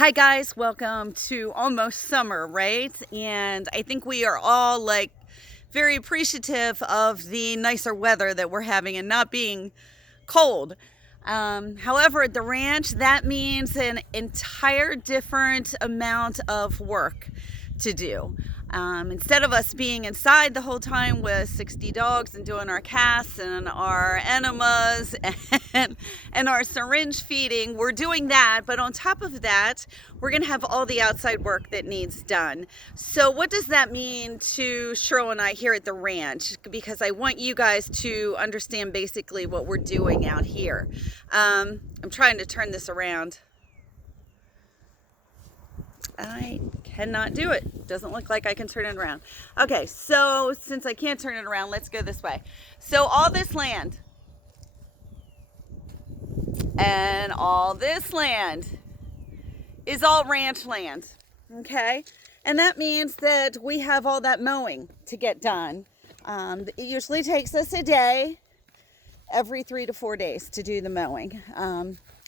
Hi guys, welcome to almost summer, right? And I think we are all like very appreciative of the nicer weather that we're having and not being cold. However, at the ranch, that means an entire different amount of work to do. Instead of us being inside the whole time with 60 dogs and doing our casts and our enemas and our syringe feeding, we're doing that. But on top of that, we're going to have all the outside work that needs done. So what does that mean to Cheryl and I here at the ranch? Because I want you guys to understand basically what we're doing out here. I'm trying to turn this around. I cannot do it. Doesn't look like I can turn it around. Okay, so since I can't turn it around, let's go this way. So all this land and all this land is all ranch land, okay? And that means that we have all that mowing to get done. It usually takes us a day, every 3 to 4 days to do the mowing.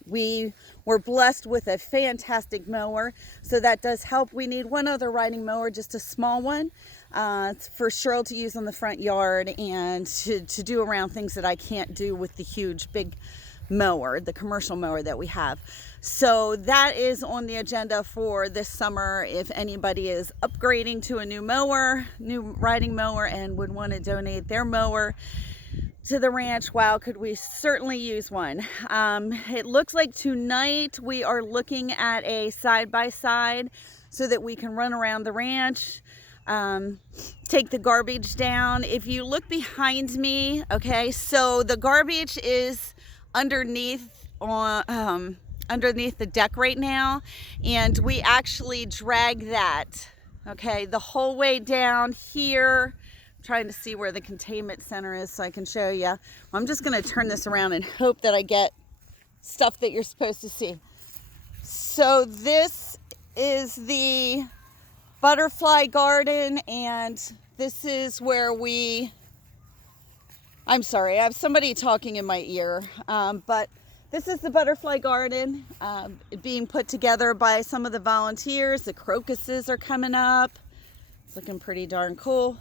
We were blessed with a fantastic mower, so that does help. We need one other riding mower, just a small one, for Cheryl to use on the front yard and to do around things that I can't do with the huge big mower, the commercial mower that we have. So that is on the agenda for this summer. If anybody is upgrading to a new mower, new riding mower, and would want to donate their mower to the ranch, wow, could we certainly use one. It looks like tonight we are looking at a side-by-side so that we can run around the ranch, take the garbage down. If you look behind me, okay, so the garbage is underneath the deck right now, and we actually drag that, okay, the whole way down here. Trying to see where the containment center is so I can show you. I'm just going to turn this around and hope that I get stuff that you're supposed to see. So this is the butterfly garden, and this is where I'm sorry, I have somebody talking in my ear, but this is the butterfly garden being put together by some of the volunteers. The crocuses are coming up. It's looking pretty darn cool.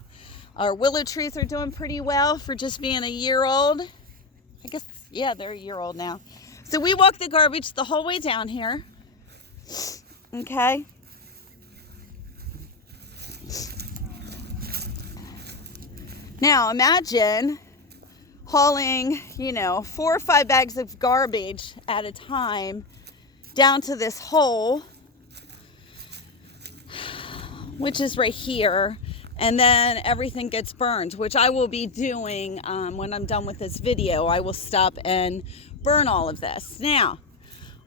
Our willow trees are doing pretty well for just being a year old. I guess, yeah, they're a year old now. So we walk the garbage the whole way down here. Okay. Now imagine hauling, 4 or 5 bags of garbage at a time down to this hole, which is right here. And then everything gets burned, which I will be doing when I'm done with this video. I will stop and burn all of this. Now,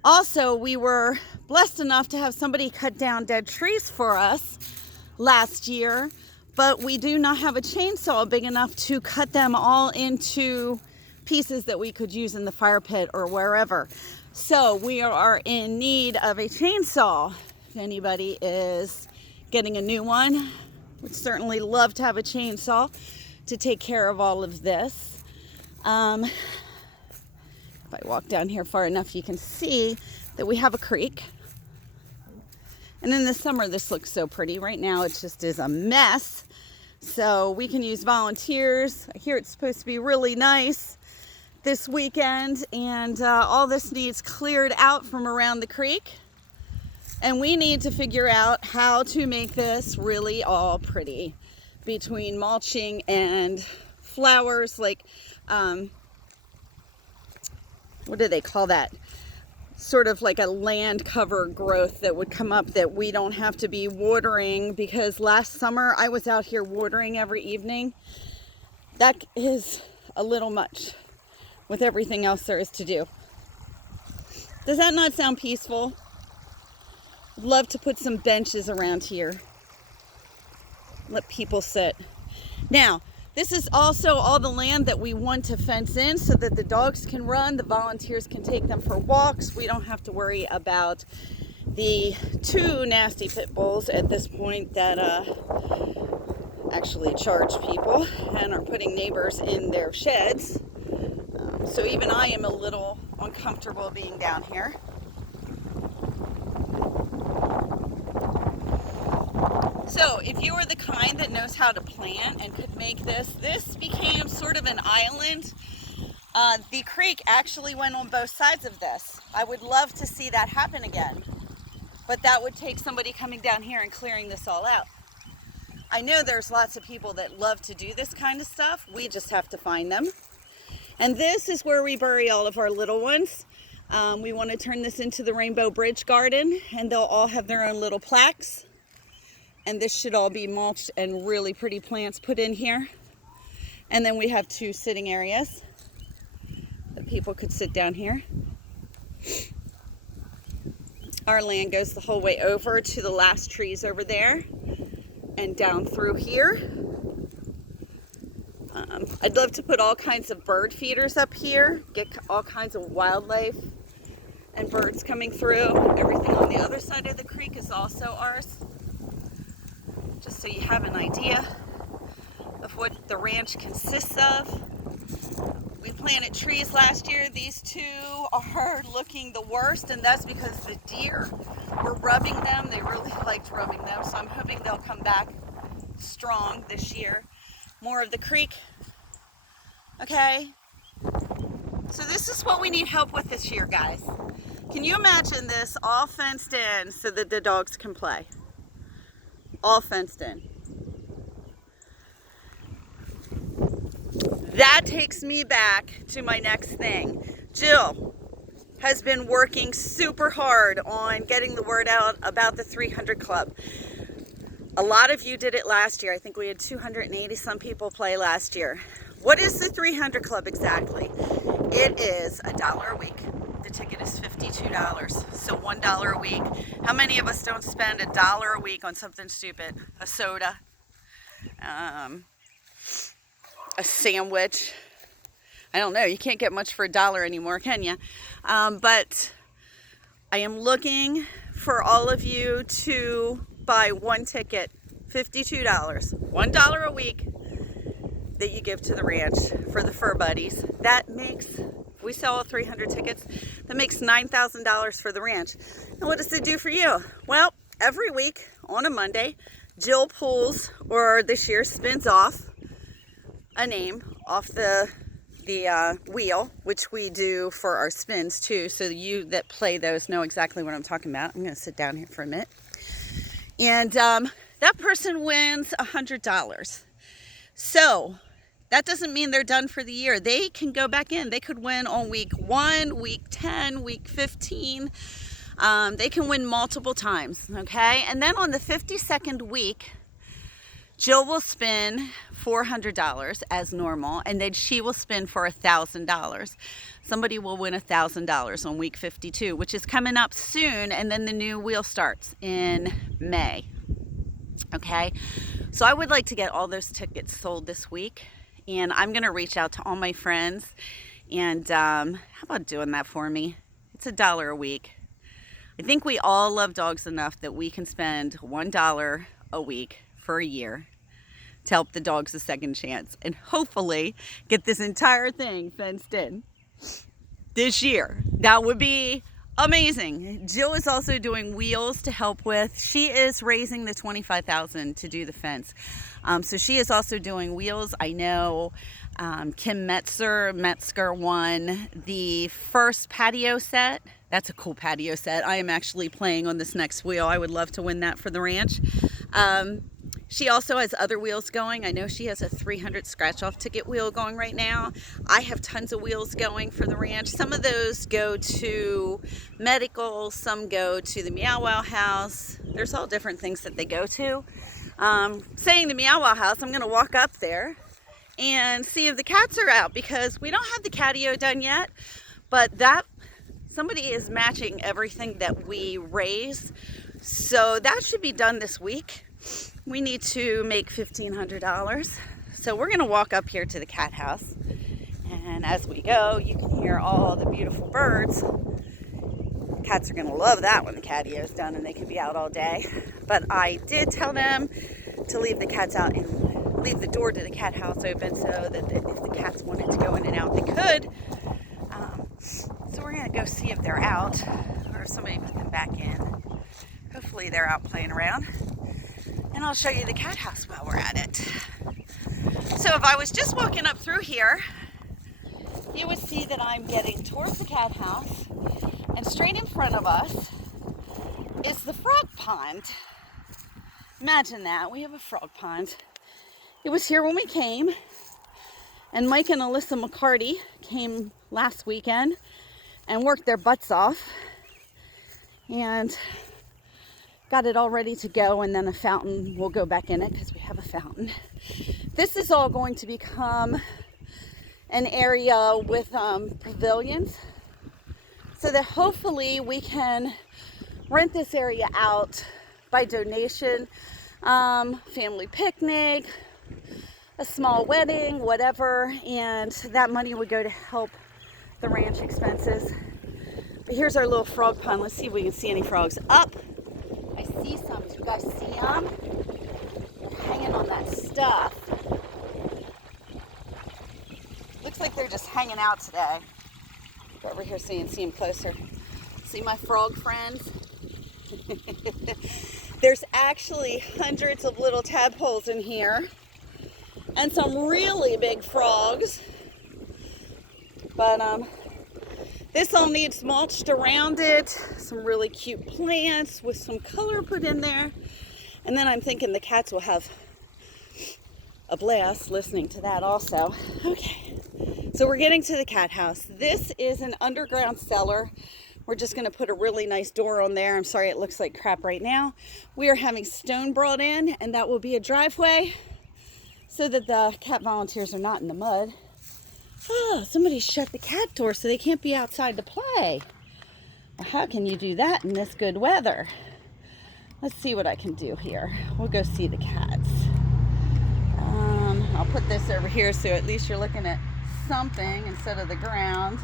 also, we were blessed enough to have somebody cut down dead trees for us last year, but we do not have a chainsaw big enough to cut them all into pieces that we could use in the fire pit or wherever. So we are in need of a chainsaw. If anybody is getting a new one, would certainly love to have a chainsaw to take care of all of this. If I walk down here far enough, you can see that we have a creek. And in the summer, this looks so pretty. Right now, it just is a mess. So we can use volunteers. I hear it's supposed to be really nice this weekend. And all this needs cleared out from around the creek. And we need to figure out how to make this really all pretty between mulching and flowers, like, what do they call that? Sort of like a land cover growth that would come up that we don't have to be watering, because last summer I was out here watering every evening. That is a little much with everything else there is to do. Does that not sound peaceful? Love to put some benches around here. Let people sit. Now, this is also all the land that we want to fence in so that the dogs can run, the volunteers can take them for walks. We don't have to worry about the 2 nasty pit bulls at this point that actually charge people and are putting neighbors in their sheds. So even I am a little uncomfortable being down here. So if you were the kind that knows how to plant and could make this became sort of an island. The creek actually went on both sides of this. I would love to see that happen again, but that would take somebody coming down here and clearing this all out. I know there's lots of people that love to do this kind of stuff. We just have to find them. And this is where we bury all of our little ones. We want to turn this into the Rainbow Bridge Garden, and they'll all have their own little plaques. And this should all be mulched and really pretty plants put in here. And then we have 2 sitting areas that people could sit down here. Our land goes the whole way over to the last trees over there and down through here. I'd love to put all kinds of bird feeders up here, get all kinds of wildlife and birds coming through. Everything on the other side of the creek is also ours. Just so you have an idea of what the ranch consists of. We planted trees last year. These 2 are looking the worst, and that's because the deer were rubbing them. They really liked rubbing them, so I'm hoping they'll come back strong this year. More of the creek. Okay, so this is what we need help with this year, guys. Can you imagine this all fenced in so that the dogs can play? All fenced in. That takes me back to my next thing. Jill has been working super hard on getting the word out about the 300 Club. A lot of you did it last year. I think we had 280 some people play last year. What is the 300 Club exactly? It is $1 a week. The ticket is $52, so $1 a week. How many of us don't spend $1 a week on something stupid? A soda, a sandwich. I don't know, you can't get much for $1 anymore, can you? But I am looking for all of you to buy 1 ticket, $52, $1 a week that you give to the ranch for the Fur Buddies. That makes, if we sell all 300 tickets, that makes $9,000 for the ranch. And what does it do for you? Well, every week on a Monday, Jill pulls, or this year spins off a name off the wheel, which we do for our spins too, so you that play those know exactly what I'm talking about. I'm going to sit down here for a minute. And that person wins $100. So that doesn't mean they're done for the year. They can go back in. They could win on week 1, week 10, week 15. They can win multiple times, okay? And then on the 52nd week, Jill will spin $400 as normal, and then she will spin for $1,000. Somebody will win $1,000 on week 52, which is coming up soon, and then the new wheel starts in May. Okay, so I would like to get all those tickets sold this week, and I'm going to reach out to all my friends, and how about doing that for me? It's $1 a week. I think we all love dogs enough that we can spend $1 a week for a year to help the dogs a second chance, and hopefully get this entire thing fenced in this year. That would be amazing. Jill is also doing wheels to help with. She is raising the $25,000 to do the fence. So she is also doing wheels. I know Kim Metzger won the first patio set. That's a cool patio set. I am actually playing on this next wheel. I would love to win that for the ranch. She also has other wheels going. I know she has a 300 scratch-off ticket wheel going right now. I have tons of wheels going for the ranch. Some of those go to medical, some go to the Meow Wow house. There's all different things that they go to. Saying the Meow Wow house, I'm going to walk up there and see if the cats are out, because we don't have the catio done yet, but somebody is matching everything that we raise. So that should be done this week. We need to make $1,500. So we're gonna walk up here to the cat house. And as we go, you can hear all the beautiful birds. Cats are gonna love that when the catio is done and they can be out all day. But I did tell them to leave the cats out and leave the door to the cat house open so that if the cats wanted to go in and out, they could. So we're gonna go see if they're out or if somebody put them back in. Hopefully they're out playing around. and I'll show you the cat house while we're at it. So if I was just walking up through here, you would see that I'm getting towards the cat house, and straight in front of us is the frog pond. Imagine that, we have a frog pond. It was here when we came, and Mike and Alyssa McCarty came last weekend and worked their butts off and got it all ready to go, and then a fountain will go back in it because we have a fountain. This is all going to become an area with pavilions, so that hopefully we can rent this area out by donation, family picnic, a small wedding, whatever, and that money would go to help the ranch expenses. But here's our little frog pond. Let's see if we can see any frogs. Up! I see some. Do you guys see them? They're hanging on that stuff. Looks like they're just hanging out today. Go over here so you can see them closer. See my frog friends? There's actually hundreds of little tadpoles in here and some really big frogs. But this all needs mulched around it, some really cute plants with some color put in there. And then I'm thinking the cats will have a blast listening to that also. Okay, so we're getting to the cat house. This is an underground cellar. We're just gonna put a really nice door on there. I'm sorry it looks like crap right now. We are having stone brought in, and that will be a driveway so that the cat volunteers are not in the mud. Oh, somebody shut the cat door so they can't be outside to play. Well, how can you do that in this good weather? Let's see what I can do here. We'll go see the cats. I'll put this over here so at least you're looking at something instead of the ground.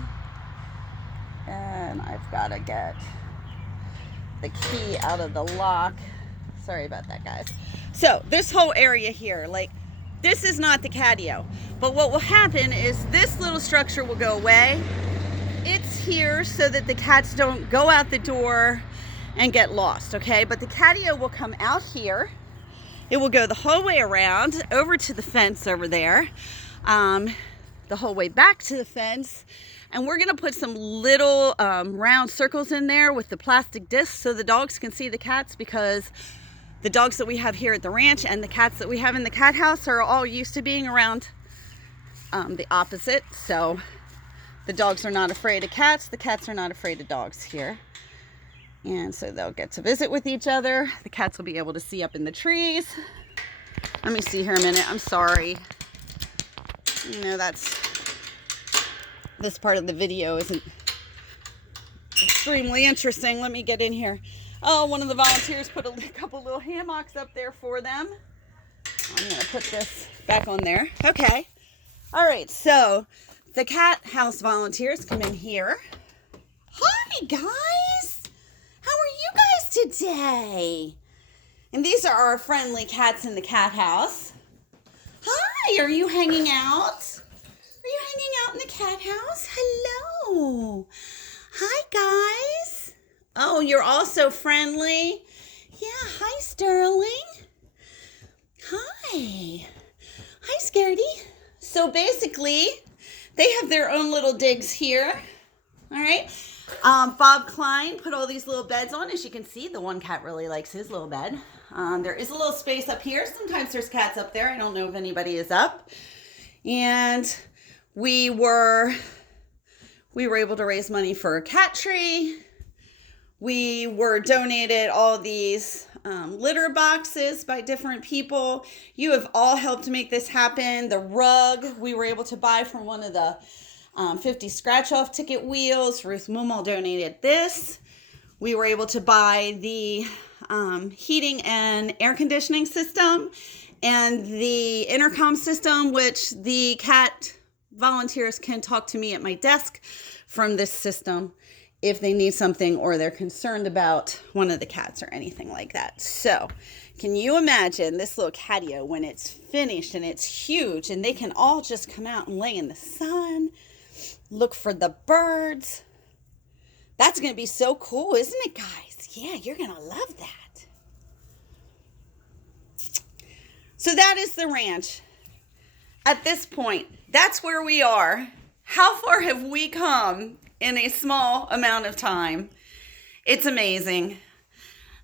And I've got to get the key out of the lock. Sorry about that, guys. So this whole area here, like, this is not the catio, but what will happen is this little structure will go away. It's here so that the cats don't go out the door and get lost, okay? But the catio will come out here. It will go the whole way around over to the fence over there, the whole way back to the fence. And we're gonna put some little round circles in there with the plastic discs so the dogs can see the cats, because the dogs that we have here at the ranch and the cats that we have in the cat house are all used to being around the opposite. So the dogs are not afraid of cats. The cats are not afraid of dogs here. And so they'll get to visit with each other. The cats will be able to see up in the trees. Let me see here a minute. I'm sorry. You know, this part of the video isn't extremely interesting. Let me get in here. Oh, one of the volunteers put a couple little hammocks up there for them. I'm going to put this back on there. Okay. All right. So the cat house volunteers come in here. Hi, guys. How are you guys today? And these are our friendly cats in the cat house. Hi. Are you hanging out? Are you hanging out in the cat house? Hello. Hi, guys. Oh, you're all so friendly. Yeah, hi, Sterling. Hi. Hi, Scaredy. So basically, they have their own little digs here. All right. Bob Klein put all these little beds on. As you can see, the one cat really likes his little bed. There is a little space up here. Sometimes there's cats up there. I don't know if anybody is up. And we were able to raise money for a cat tree. We were donated all these litter boxes by different people. You have all helped to make this happen. The rug we were able to buy from one of the 50 scratch-off ticket wheels. Ruth Mumal donated this. We were able to buy the heating and air conditioning system and the intercom system, which the cat volunteers can talk to me at my desk from this system if they need something or they're concerned about one of the cats or anything like that. So can you imagine this little catio when it's finished and it's huge and they can all just come out and lay in the sun, look for the birds? That's going to be so cool, isn't it, guys? Yeah, you're going to love that. So that is the ranch. At this point, that's where we are. How far have we come in a small amount of time? It's amazing.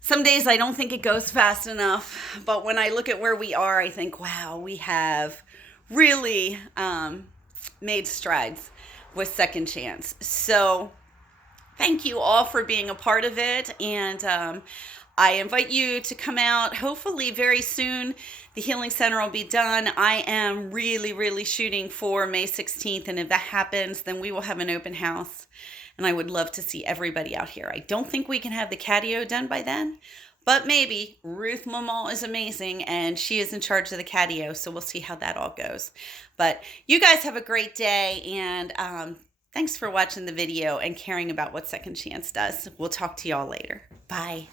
Some days I don't think it goes fast enough, but when I look at where we are, I think, wow, we have really made strides with Second Chance. So thank you all for being a part of it, and I invite you to come out. Hopefully very soon the Healing Center will be done. I am really shooting for May 16th, and if that happens, then we will have an open house, and I would love to see everybody out here. I don't think we can have the catio done by then, but maybe. Ruth Mamal is amazing, and she is in charge of the catio, so we'll see how that all goes. But you guys have a great day, and thanks for watching the video and caring about what Second Chance does. We'll talk to y'all later. Bye.